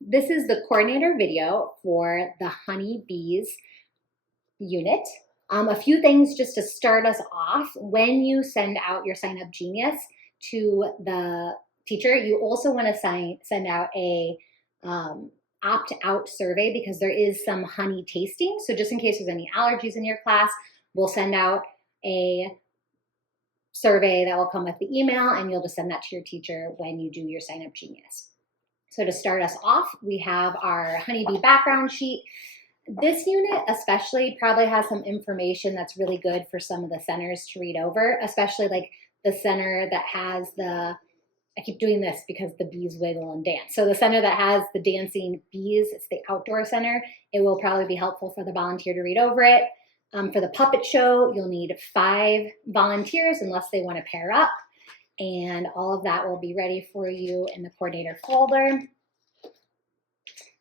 This is the coordinator video for the Honeybees unit. A few things just to start us off. When you send out your Sign Up Genius to the teacher, you also want to send out a opt-out survey because there is some honey tasting. So just in case there's any allergies in your class, we'll send out a survey that will come with the email, and you'll just send that to your teacher when you do your Sign Up Genius. So to start us off, we have our honeybee background sheet. This unit especially probably has some information that's really good for some of the centers to read over, especially like the center that has I keep doing this because the bees wiggle and dance. So the center that has the dancing bees, it's the outdoor center. It will probably be helpful for the volunteer to read over it. For the puppet show, you'll need 5 volunteers unless they want to pair up. And all of that will be ready for you in the coordinator folder.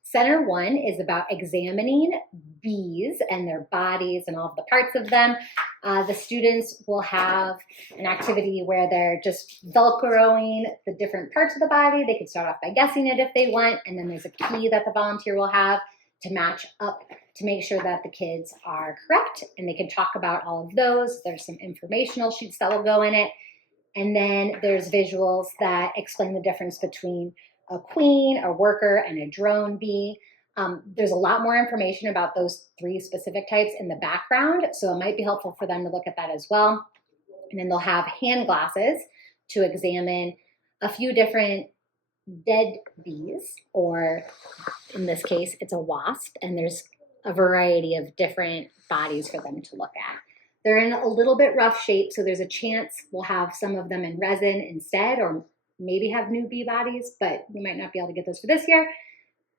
Center 1 is about examining bees and their bodies and all of the parts of them. The students will have an activity where they're just Velcroing the different parts of the body. They can start off by guessing it if they want, and then there's a key that the volunteer will have to match up to make sure that the kids are correct, and they can talk about all of those. There's some informational sheets that will go in it, and then there's visuals that explain the difference between a queen, a worker, and a drone bee. There's a lot more information about those 3 specific types in the background, so it might be helpful for them to look at that as well. And then they'll have hand glasses to examine a few different dead bees, or in this case, it's a wasp, and there's a variety of different bodies for them to look at. They're in a little bit rough shape, so there's a chance we'll have some of them in resin instead, or maybe have new bee bodies, but we might not be able to get those for this year.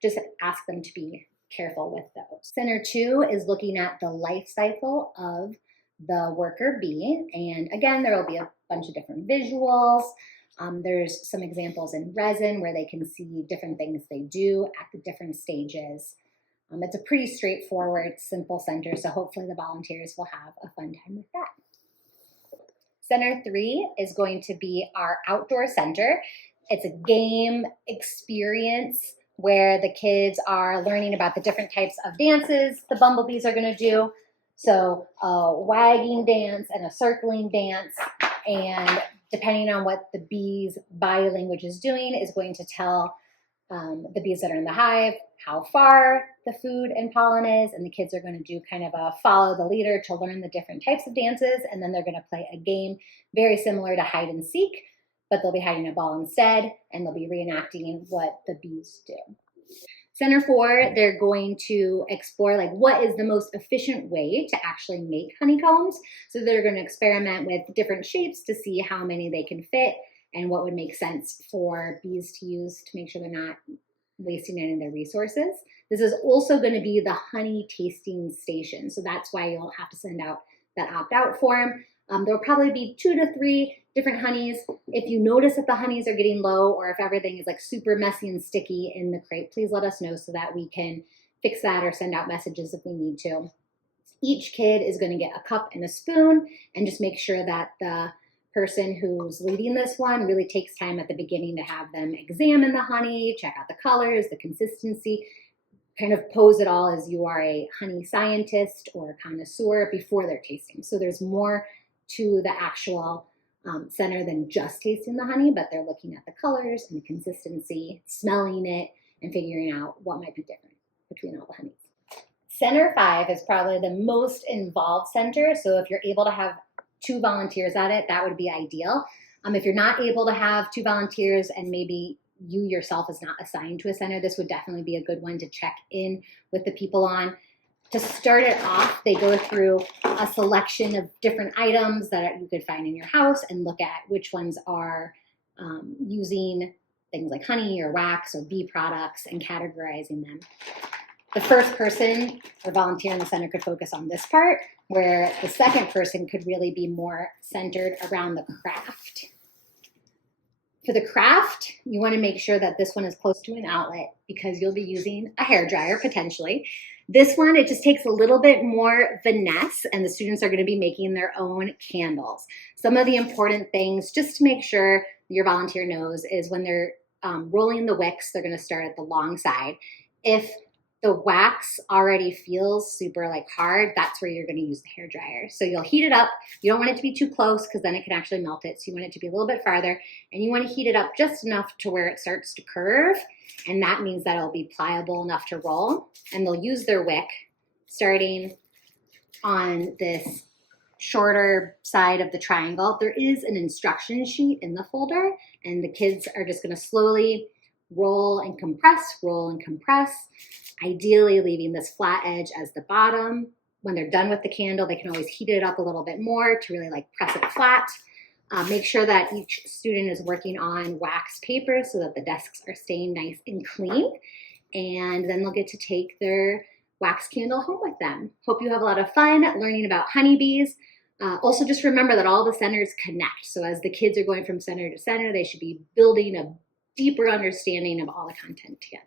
Just ask them to be careful with those. Center 2 is looking at the life cycle of the worker bee. And again, there will be a bunch of different visuals. There's some examples in resin where they can see different things they do at the different stages. It's a pretty straightforward, simple center, so hopefully the volunteers will have a fun time with that. Center 3 is going to be our outdoor center. It's a game experience where the kids are learning about the different types of dances the bumblebees are going to do. So a wagging dance and a circling dance, and depending on what the bee's body language is doing is going to tell the bees that are in the hive how far the food and pollen is, and the kids are going to do kind of a follow the leader to learn the different types of dances, and then they're going to play a game very similar to hide and seek, but they'll be hiding a ball instead, and they'll be reenacting what the bees do. Center 4, they're going to explore like what is the most efficient way to actually make honeycombs. So they're going to experiment with different shapes to see how many they can fit and what would make sense for bees to use to make sure they're not wasting any of their resources. This is also going to be the honey tasting station. So that's why you'll have to send out that opt-out form. There'll probably be 2 to 3 different honeys. If you notice that the honeys are getting low, or if everything is like super messy and sticky in the crate, please let us know so that we can fix that or send out messages if we need to. Each kid is going to get a cup and a spoon, and just make sure that the person who's leading this one really takes time at the beginning to have them examine the honey, check out the colors, the consistency, kind of pose it all as you are a honey scientist or a connoisseur before they're tasting. So there's more to the actual center than just tasting the honey, but they're looking at the colors and the consistency, smelling it, and figuring out what might be different between all the honeys. Center 5 is probably the most involved center, so if you're able to have 2 volunteers at it, that would be ideal. If you're not able to have 2 volunteers and maybe you yourself is not assigned to a center, this would definitely be a good one to check in with the people on. To start it off, they go through a selection of different items that you could find in your house and look at which ones are using things like honey or wax or bee products and categorizing them. The first person or volunteer in the center could focus on this part, where the second person could really be more centered around the craft. For the craft, you want to make sure that this one is close to an outlet because you'll be using a hairdryer potentially. This one, it just takes a little bit more finesse, and the students are going to be making their own candles. Some of the important things just to make sure your volunteer knows is when they're rolling the wicks, they're gonna start at the long side. If the wax already feels super like hard, that's where you're gonna use the hair dryer. So you'll heat it up. You don't want it to be too close because then it can actually melt it. So you want it to be a little bit farther, and you wanna heat it up just enough to where it starts to curve. And that means that it'll be pliable enough to roll. And they'll use their wick starting on this shorter side of the triangle. There is an instruction sheet in the folder, and the kids are just gonna slowly roll and compress, ideally leaving this flat edge as the bottom. When they're done with the candle, they can always heat it up a little bit more to really like press it flat. Make sure that each student is working on wax paper so that the desks are staying nice and clean. And then they'll get to take their wax candle home with them. Hope you have a lot of fun learning about honeybees. Also just remember that all the centers connect. So as the kids are going from center to center, they should be building a deeper understanding of all the content together.